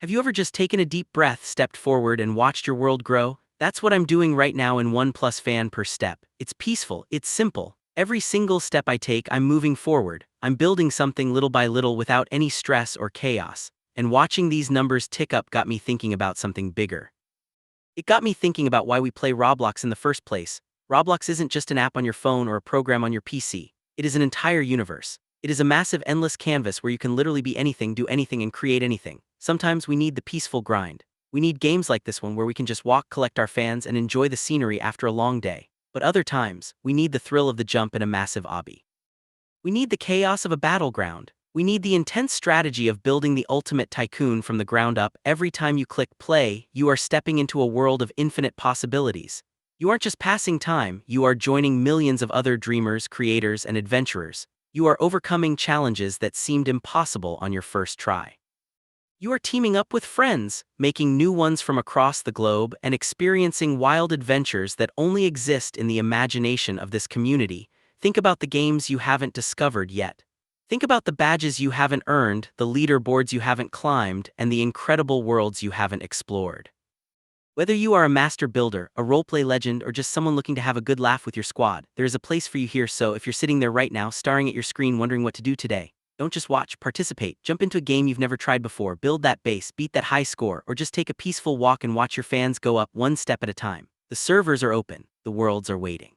Have you ever just taken a deep breath, stepped forward, and watched your world grow? That's what I'm doing right now in 1+ fan per step. It's peaceful, it's simple. Every single step I take, I'm moving forward. I'm building something little by little without any stress or chaos. And watching these numbers tick up got me thinking about something bigger. It got me thinking about why we play Roblox in the first place. Roblox isn't just an app on your phone or a program on your PC. It is an entire universe. It is a massive, endless canvas where you can literally be anything, do anything, and create anything. Sometimes we need the peaceful grind. We need games like this one where we can just walk, collect our fans, and enjoy the scenery after a long day. But other times, we need the thrill of the jump in a massive obby. We need the chaos of a battleground. We need the intense strategy of building the ultimate tycoon from the ground up. Every time you click play, you are stepping into a world of infinite possibilities. You aren't just passing time, you are joining millions of other dreamers, creators, and adventurers. You are overcoming challenges that seemed impossible on your first try. You are teaming up with friends, making new ones from across the globe, and experiencing wild adventures that only exist in the imagination of this community. Think about the games you haven't discovered yet. Think about the badges you haven't earned, the leaderboards you haven't climbed, and the incredible worlds you haven't explored. Whether you are a master builder, a roleplay legend, or just someone looking to have a good laugh with your squad, there is a place for you here. So if you're sitting there right now, staring at your screen wondering what to do today, don't just watch, participate, jump into a game you've never tried before, build that base, beat that high score, or just take a peaceful walk and watch your fans go up one step at a time. The servers are open, the worlds are waiting.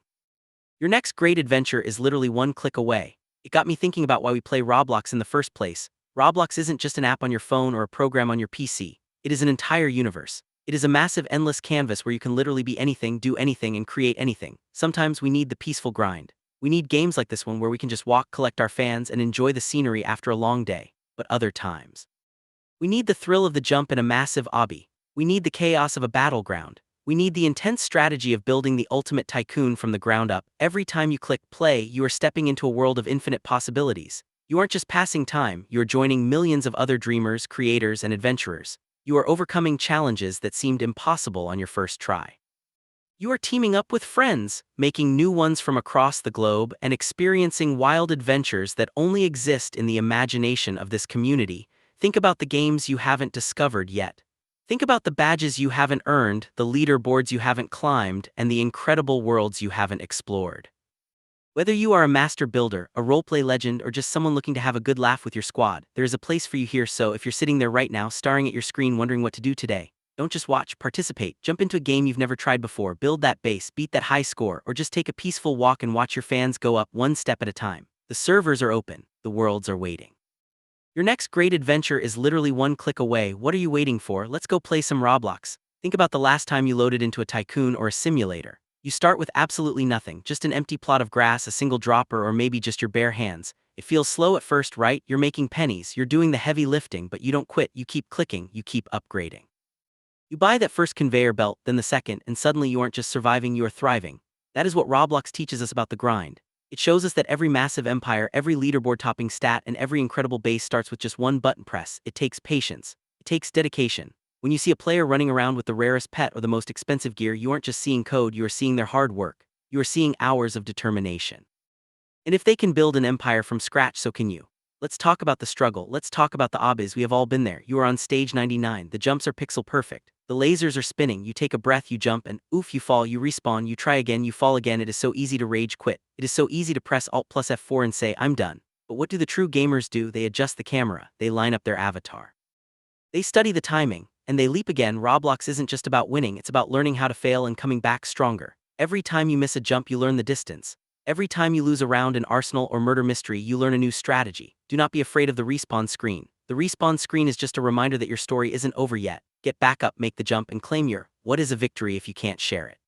Your next great adventure is literally one click away. It got me thinking about why we play Roblox in the first place. Roblox isn't just an app on your phone or a program on your PC. It is an entire universe. It is a massive, endless canvas where you can literally be anything, do anything, and create anything. Sometimes we need the peaceful grind. We need games like this one where we can just walk, collect our fans, and enjoy the scenery after a long day. But other times, we need the thrill of the jump in a massive obby. We need the chaos of a battleground. We need the intense strategy of building the ultimate tycoon from the ground up. Every time you click play, you are stepping into a world of infinite possibilities. You aren't just passing time, you are joining millions of other dreamers, creators, and adventurers. You are overcoming challenges that seemed impossible on your first try. You are teaming up with friends, making new ones from across the globe, and experiencing wild adventures that only exist in the imagination of this community. Think about the games you haven't discovered yet. Think about the badges you haven't earned, the leaderboards you haven't climbed, and the incredible worlds you haven't explored. Whether you are a master builder, a roleplay legend, or just someone looking to have a good laugh with your squad, there is a place for you here. So if you're sitting there right now, staring at your screen wondering what to do today, don't just watch, participate, jump into a game you've never tried before, build that base, beat that high score, or just take a peaceful walk and watch your fans go up one step at a time. The servers are open, the worlds are waiting. Your next great adventure is literally one click away. What are you waiting for? Let's go play some Roblox. Think about the last time you loaded into a tycoon or a simulator. You start with absolutely nothing, just an empty plot of grass, a single dropper, or maybe just your bare hands. It feels slow at first, right? You're making pennies, you're doing the heavy lifting, but you don't quit, you keep clicking, you keep upgrading. You buy that first conveyor belt, then the second, and suddenly you aren't just surviving, you are thriving. That is what Roblox teaches us about the grind. It shows us that every massive empire, every leaderboard-topping stat, and every incredible base starts with just one button press. It takes patience. It takes dedication. When you see a player running around with the rarest pet or the most expensive gear, you aren't just seeing code, you are seeing their hard work. You are seeing hours of determination. And if they can build an empire from scratch, so can you. Let's talk about the struggle. Let's talk about the obbies. We have all been there. You are on stage 99. The jumps are pixel perfect. The lasers are spinning. You take a breath, you jump, and oof, you fall, you respawn, you try again, you fall again. It is so easy to rage quit. It is so easy to press Alt plus F4 and say, I'm done. But what do the true gamers do? They adjust the camera. They line up their avatar. They study the timing, and they leap again. Roblox isn't just about winning. It's about learning how to fail and coming back stronger. Every time you miss a jump, you learn the distance. Every time you lose a round in Arsenal or Murder Mystery, you learn a new strategy. Do not be afraid of the respawn screen. The respawn screen is just a reminder that your story isn't over yet. Get back up, make the jump, and claim your what is a victory if you can't share it.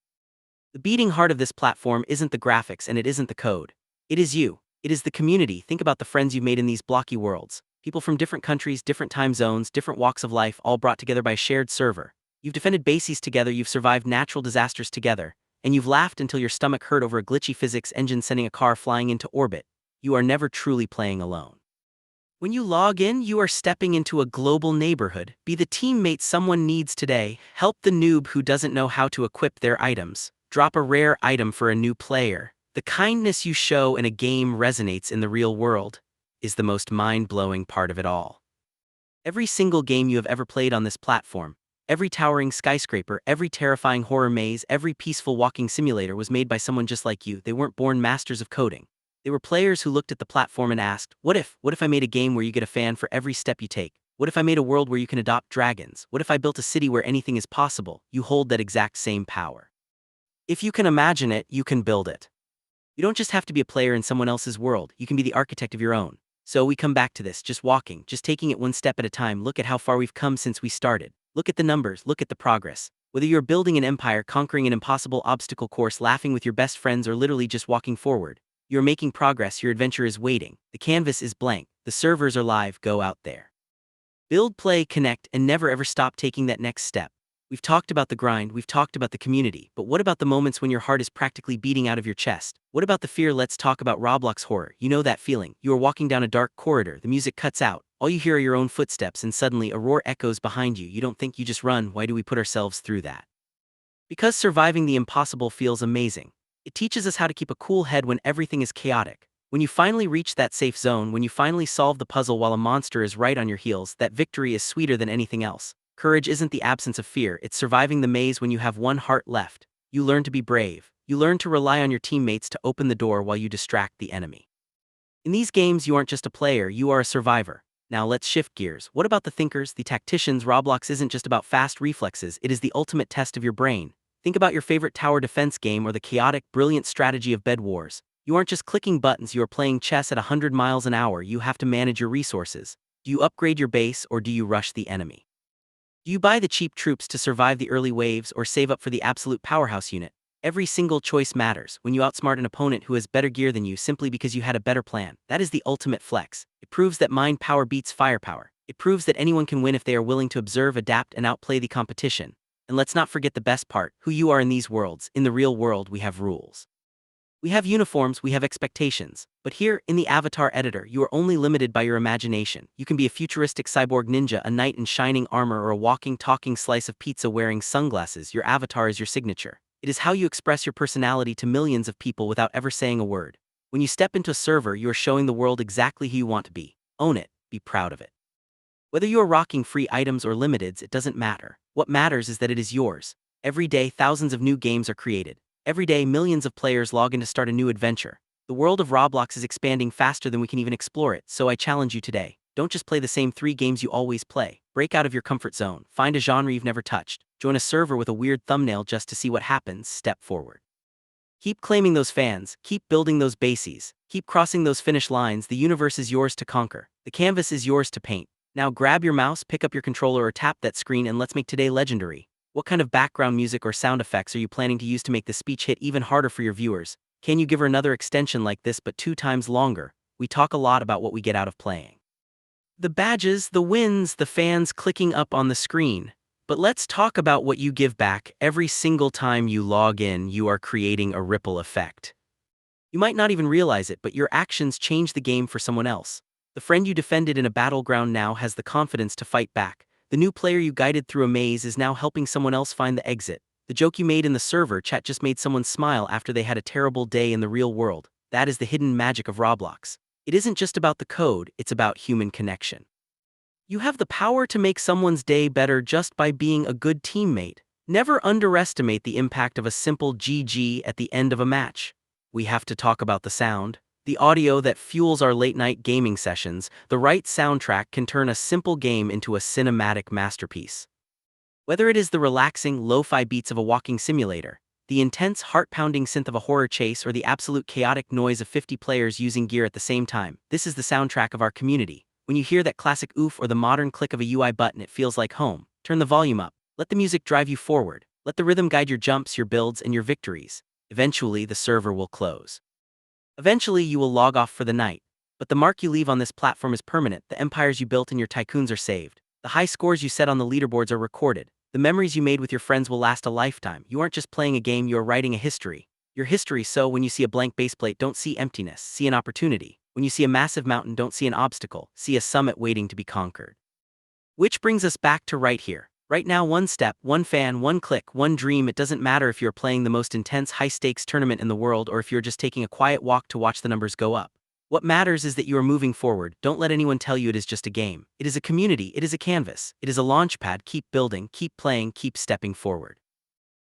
The beating heart of this platform isn't the graphics and it isn't the code. It is you. It is the community. Think about the friends you've made in these blocky worlds. People from different countries, different time zones, different walks of life, all brought together by a shared server. You've defended bases together, you've survived natural disasters together, and you've laughed until your stomach hurt over a glitchy physics engine sending a car flying into orbit. You are never truly playing alone. When you log in, you are stepping into a global neighborhood. Be the teammate someone needs today. Help the noob who doesn't know how to equip their items. Drop a rare item for a new player. The kindness you show in a game resonates in the real world, is the most mind-blowing part of it all. Every single game you have ever played on this platform, every towering skyscraper, every terrifying horror maze, every peaceful walking simulator was made by someone just like you. They weren't born masters of coding. They were players who looked at the platform and asked, what if? What if I made a game where you get a fan for every step you take? What if I made a world where you can adopt dragons? What if I built a city where anything is possible? You hold that exact same power. If you can imagine it, you can build it. You don't just have to be a player in someone else's world, you can be the architect of your own. So we come back to this, just walking, just taking it one step at a time. Look at how far we've come since we started. Look at the numbers, look at the progress. Whether you're building an empire, conquering an impossible obstacle course, laughing with your best friends, or literally just walking forward, you're making progress. Your adventure is waiting. The canvas is blank. The servers are live. Go out there. Build, play, connect, and never ever stop taking that next step. We've talked about the grind, we've talked about the community, but what about the moments when your heart is practically beating out of your chest? What about the fear? Let's talk about Roblox horror. You know that feeling. You are walking down a dark corridor, the music cuts out, all you hear are your own footsteps, and suddenly a roar echoes behind you. You don't think, you just run. Why do we put ourselves through that? Because surviving the impossible feels amazing. It teaches us how to keep a cool head when everything is chaotic. When you finally reach that safe zone, when you finally solve the puzzle while a monster is right on your heels, that victory is sweeter than anything else. Courage isn't the absence of fear, it's surviving the maze when you have one heart left. You learn to be brave. You learn to rely on your teammates to open the door while you distract the enemy. In these games, you aren't just a player, you are a survivor. Now let's shift gears. What about the thinkers, the tacticians? Roblox isn't just about fast reflexes, it is the ultimate test of your brain. Think about your favorite tower defense game or the chaotic, brilliant strategy of Bed Wars. You aren't just clicking buttons, you are playing chess at 100 miles an hour. You have to manage your resources. Do you upgrade your base or do you rush the enemy? Do you buy the cheap troops to survive the early waves or save up for the absolute powerhouse unit? Every single choice matters. When you outsmart an opponent who has better gear than you simply because you had a better plan, that is the ultimate flex. It proves that mind power beats firepower. It proves that anyone can win if they are willing to observe, adapt, and outplay the competition. And let's not forget the best part, who you are in these worlds. In the real world, we have rules. We have uniforms, we have expectations. But here, in the avatar editor, you are only limited by your imagination. You can be a futuristic cyborg ninja, a knight in shining armor, or a walking, talking slice of pizza wearing sunglasses. Your avatar is your signature. It is how you express your personality to millions of people without ever saying a word. When you step into a server, you are showing the world exactly who you want to be. Own it, be proud of it. Whether you are rocking free items or limiteds, it doesn't matter. What matters is that it is yours. Every day, thousands of new games are created. Every day, millions of players log in to start a new adventure. The world of Roblox is expanding faster than we can even explore it, so I challenge you today. Don't just play the same 3 games you always play. Break out of your comfort zone. Find a genre you've never touched. Join a server with a weird thumbnail just to see what happens. Step forward. Keep claiming those fans. Keep building those bases. Keep crossing those finish lines. The universe is yours to conquer. The canvas is yours to paint. Now grab your mouse, pick up your controller, or tap that screen, and let's make today legendary. What kind of background music or sound effects are you planning to use to make the speech hit even harder for your viewers? Can you give her another extension like this but 2 times longer? We talk a lot about what we get out of playing. The badges, the wins, the fans clicking up on the screen. But let's talk about what you give back. Every single time you log in, you are creating a ripple effect. You might not even realize it, but your actions change the game for someone else. The friend you defended in a battleground now has the confidence to fight back. The new player you guided through a maze is now helping someone else find the exit. The joke you made in the server chat just made someone smile after they had a terrible day in the real world. That is the hidden magic of Roblox. It isn't just about the code, it's about human connection. You have the power to make someone's day better just by being a good teammate. Never underestimate the impact of a simple GG at the end of a match. We have to talk about the sound. The audio that fuels our late-night gaming sessions. The right soundtrack can turn a simple game into a cinematic masterpiece. Whether it is the relaxing, lo-fi beats of a walking simulator, the intense, heart-pounding synth of a horror chase, or the absolute chaotic noise of 50 players using gear at the same time, this is the soundtrack of our community. When you hear that classic oof or the modern click of a UI button, it feels like home. Turn the volume up. Let the music drive you forward. Let the rhythm guide your jumps, your builds, and your victories. Eventually, the server will close. Eventually, you will log off for the night. But the mark you leave on this platform is permanent. The empires you built and your tycoons are saved. The high scores you set on the leaderboards are recorded. The memories you made with your friends will last a lifetime. You aren't just playing a game, you are writing a history. Your history, so when you see a blank baseplate, don't see emptiness, see an opportunity. When you see a massive mountain, don't see an obstacle, see a summit waiting to be conquered. Which brings us back to right here. Right now, one step, one fan, one click, one dream. It doesn't matter if you're playing the most intense high-stakes tournament in the world or if you're just taking a quiet walk to watch the numbers go up. What matters is that you are moving forward. Don't let anyone tell you it is just a game. It is a community, it is a canvas, it is a launchpad. Keep building, keep playing, keep stepping forward.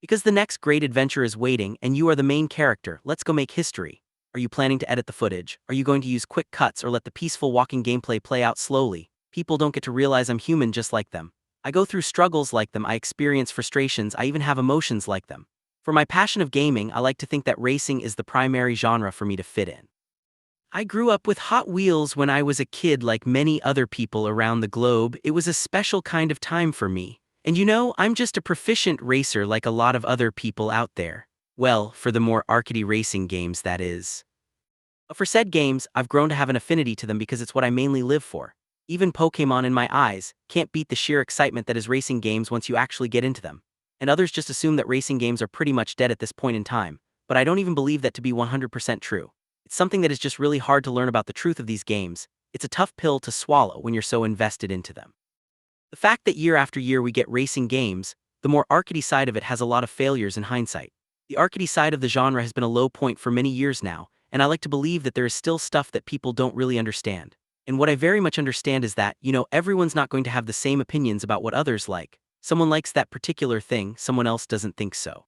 Because the next great adventure is waiting and you are the main character. Let's go make history. Are you planning to edit the footage? Are you going to use quick cuts or let the peaceful walking gameplay play out slowly? People don't get to realize I'm human just like them. I go through struggles like them, I experience frustrations, I even have emotions like them. For my passion of gaming, I like to think that racing is the primary genre for me to fit in. I grew up with Hot Wheels when I was a kid. Like many other people around the globe, it was a special kind of time for me. And you know, I'm just a proficient racer like a lot of other people out there. Well, for the more arcadey racing games, that is. For said games, I've grown to have an affinity to them because it's what I mainly live for. Even Pokémon in my eyes can't beat the sheer excitement that is racing games once you actually get into them. And others just assume that racing games are pretty much dead at this point in time, but I don't even believe that to be 100% true. It's something that is just really hard to learn about the truth of these games. It's a tough pill to swallow when you're so invested into them. The fact that year after year we get racing games, the more arcadey side of it has a lot of failures in hindsight. The arcadey side of the genre has been a low point for many years now, and I like to believe that there is still stuff that people don't really understand. And what I very much understand is that, everyone's not going to have the same opinions about what others like. Someone likes that particular thing, someone else doesn't think so.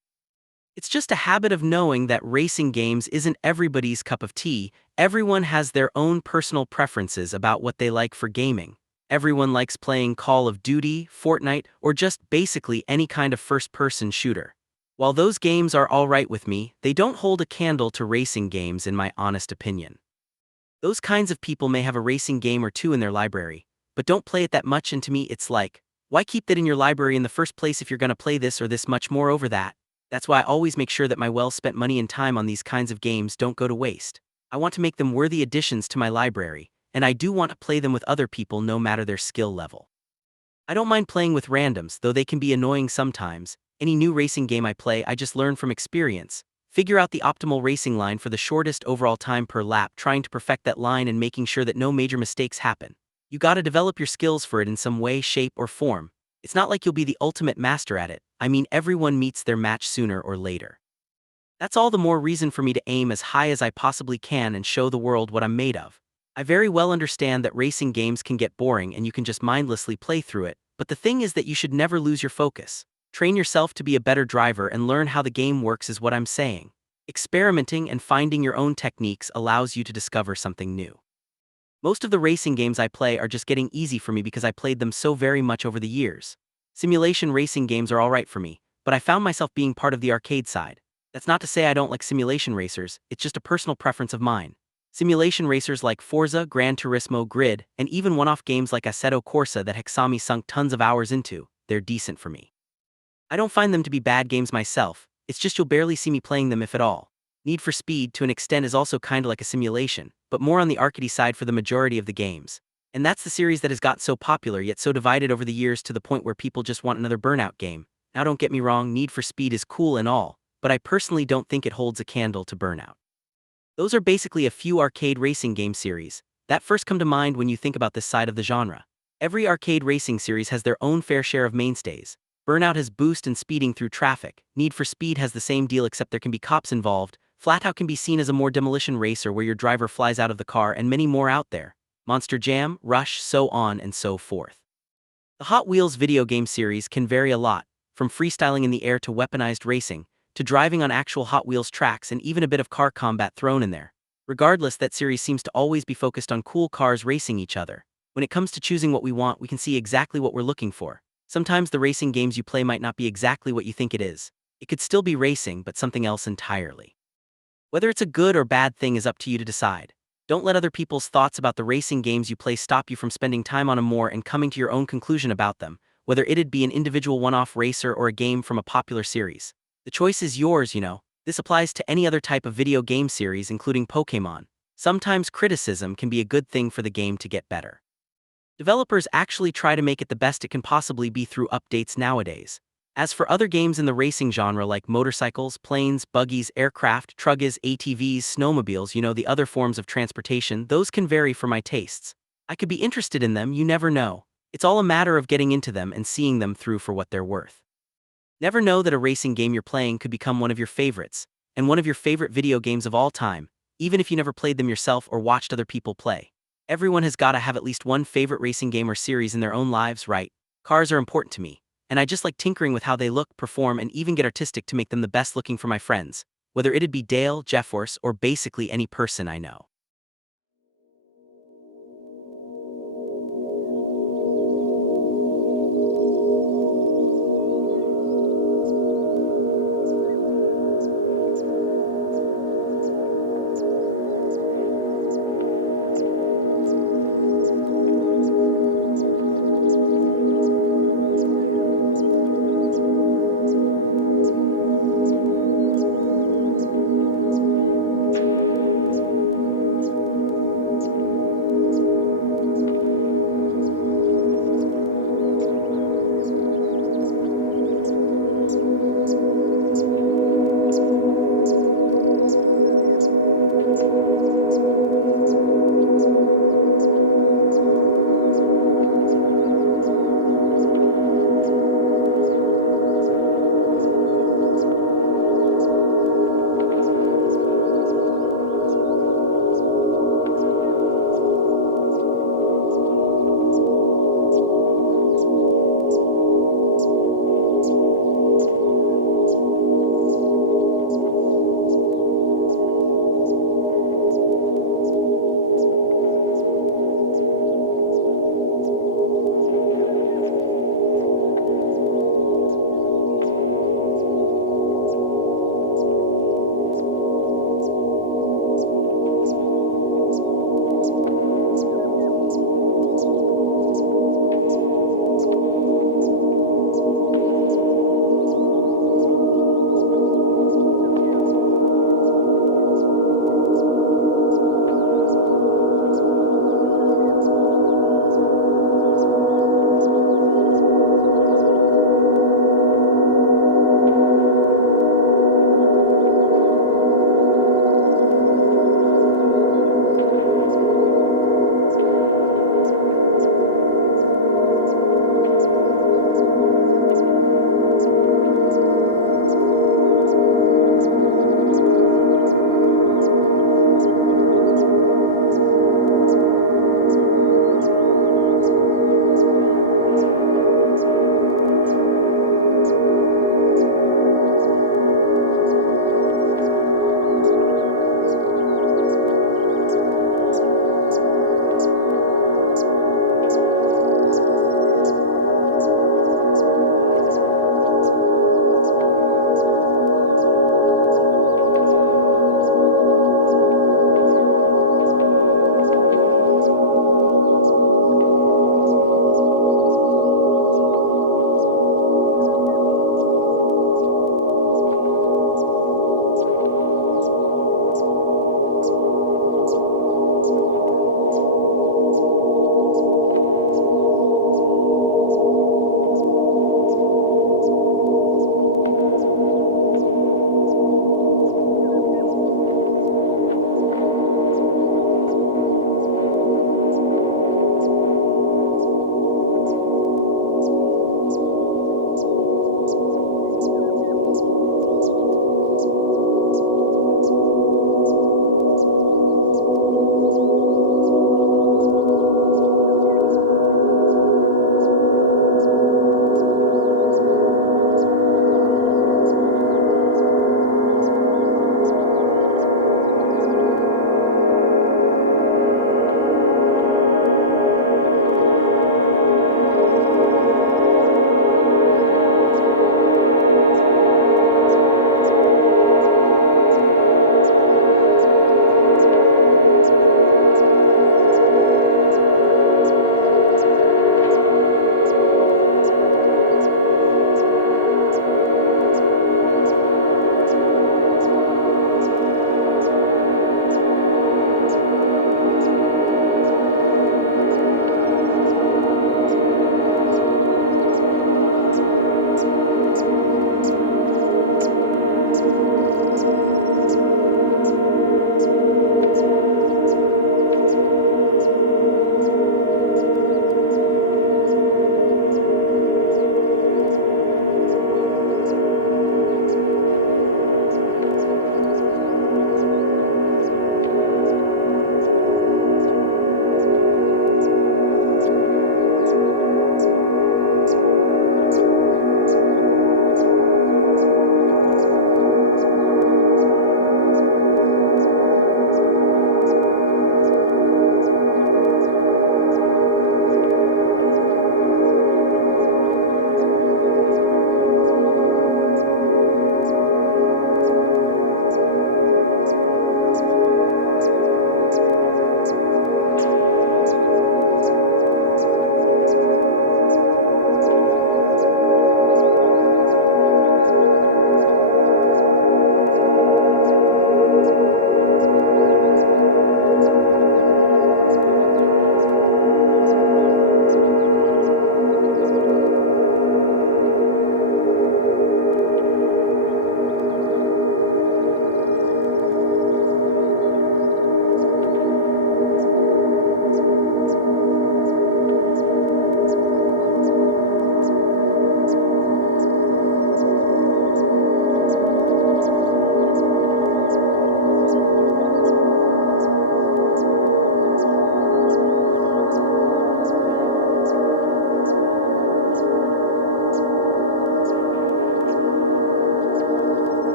It's just a habit of knowing that racing games isn't everybody's cup of tea. Everyone has their own personal preferences about what they like for gaming. Everyone likes playing Call of Duty, Fortnite, or just basically any kind of first-person shooter. While those games are alright with me, they don't hold a candle to racing games in my honest opinion. Those kinds of people may have a racing game or two in their library, but don't play it that much, and to me it's like, why keep that in your library in the first place if you're gonna play this or this much more over that? That's why I always make sure that my well-spent money and time on these kinds of games don't go to waste. I want to make them worthy additions to my library, and I do want to play them with other people no matter their skill level. I don't mind playing with randoms, though they can be annoying sometimes. Any new racing game I play, I just learn from experience. Figure out the optimal racing line for the shortest overall time per lap, trying to perfect that line and making sure that no major mistakes happen. You gotta develop your skills for it in some way, shape, or form. It's not like you'll be the ultimate master at it. I mean, everyone meets their match sooner or later. That's all the more reason for me to aim as high as I possibly can and show the world what I'm made of. I very well understand that racing games can get boring and you can just mindlessly play through it, but the thing is that you should never lose your focus. Train yourself to be a better driver and learn how the game works is what I'm saying. Experimenting and finding your own techniques allows you to discover something new. Most of the racing games I play are just getting easy for me because I played them so very much over the years. Simulation racing games are alright for me, but I found myself being part of the arcade side. That's not to say I don't like simulation racers, it's just a personal preference of mine. Simulation racers like Forza, Gran Turismo, Grid, and even one-off games like Assetto Corsa that Hexami sunk tons of hours into, they're decent for me. I don't find them to be bad games myself, it's just you'll barely see me playing them if at all. Need for Speed to an extent is also kinda like a simulation, but more on the arcadey side for the majority of the games. And that's the series that has got so popular yet so divided over the years to the point where people just want another Burnout game. Now don't get me wrong, Need for Speed is cool and all, but I personally don't think it holds a candle to Burnout. Those are basically a few arcade racing game series that first come to mind when you think about this side of the genre. Every arcade racing series has their own fair share of mainstays. Burnout has boost and speeding through traffic. Need for Speed has the same deal except there can be cops involved. Flatout can be seen as a more demolition racer where your driver flies out of the car, and many more out there. Monster Jam, Rush, so on and so forth. The Hot Wheels video game series can vary a lot, from freestyling in the air to weaponized racing, to driving on actual Hot Wheels tracks and even a bit of car combat thrown in there. Regardless, that series seems to always be focused on cool cars racing each other. When it comes to choosing what we want, we can see exactly what we're looking for. Sometimes the racing games you play might not be exactly what you think it is. It could still be racing, but something else entirely. Whether it's a good or bad thing is up to you to decide. Don't let other people's thoughts about the racing games you play stop you from spending time on them more and coming to your own conclusion about them, whether it'd be an individual one-off racer or a game from a popular series. The choice is yours, you know. This applies to any other type of video game series, including Pokémon. Sometimes criticism can be a good thing for the game to get better. Developers actually try to make it the best it can possibly be through updates nowadays. As for other games in the racing genre like motorcycles, planes, buggies, aircraft, trucks, ATVs, snowmobiles, the other forms of transportation, those can vary for my tastes. I could be interested in them, you never know. It's all a matter of getting into them and seeing them through for what they're worth. Never know that a racing game you're playing could become one of your favorites, and one of your favorite video games of all time. even if you never played them yourself or watched other people play. Everyone has gotta have at least one favorite racing game or series in their own lives, right? Cars are important to me, and I just like tinkering with how they look, perform, and even get artistic to make them the best looking for my friends, whether it'd be Dale, Jeffforce, or basically any person I know.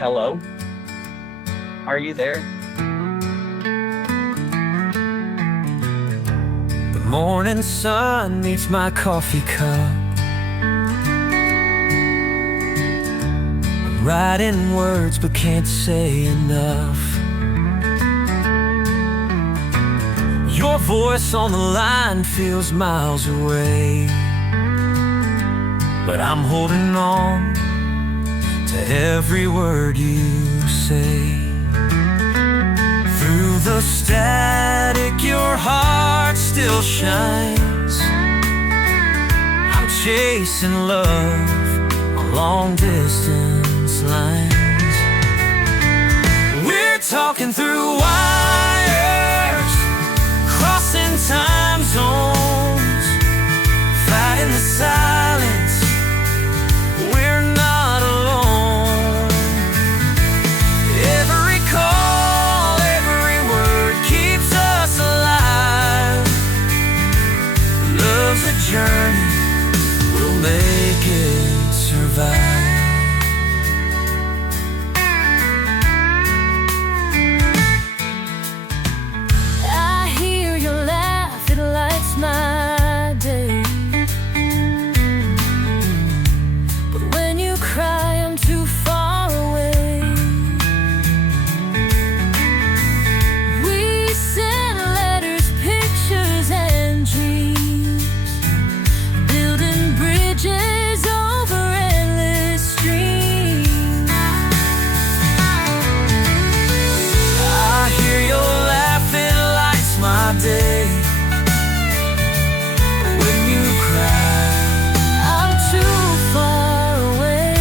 Hello? Are you there? The morning sun meets my coffee cup. I'm writing words but can't say enough. Your voice on the line feels miles away, but I'm holding on to every word you say. Through the static, your heart still shines. I'm chasing love on long distance lines. We're talking through wires, crossing time zones, fighting the silence. We're not alone. Every call, every word keeps us alive. Love's a journey, we'll make it survive. I hear your laugh, it lights my day. But when you cry, I'm too far away. We send letters, pictures, and dreams, building bridges over endless streams. I hear your laugh, it lights my day. When you cry, I'm too far away.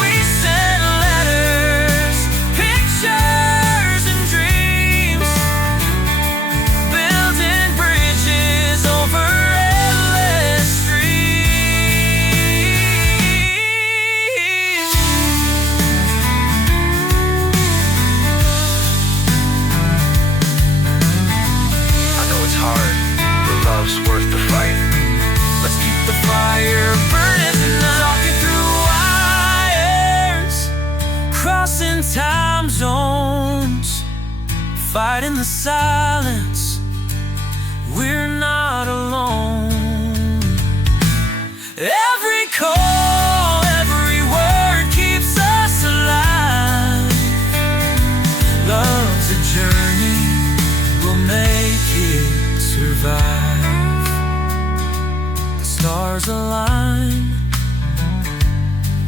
we send letters, pictures, and dreams, building bridges over endless streams. I know it's hard, but love's worth the fight. Let's keep the fire burning tonight. Talking through wires, crossing time zones, fighting the silence. We're not alone. Every call, every word keeps us alive. Love's a journey, we'll make it survive. The stars align,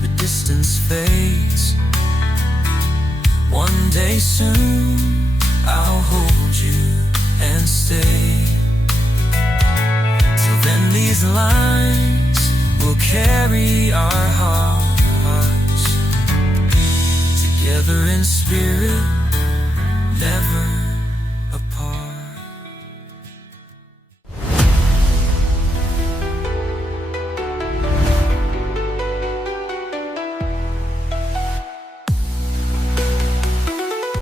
the distance fades. One day soon, I'll hold you and stay. Till then, these lines will carry our hearts together in spirit.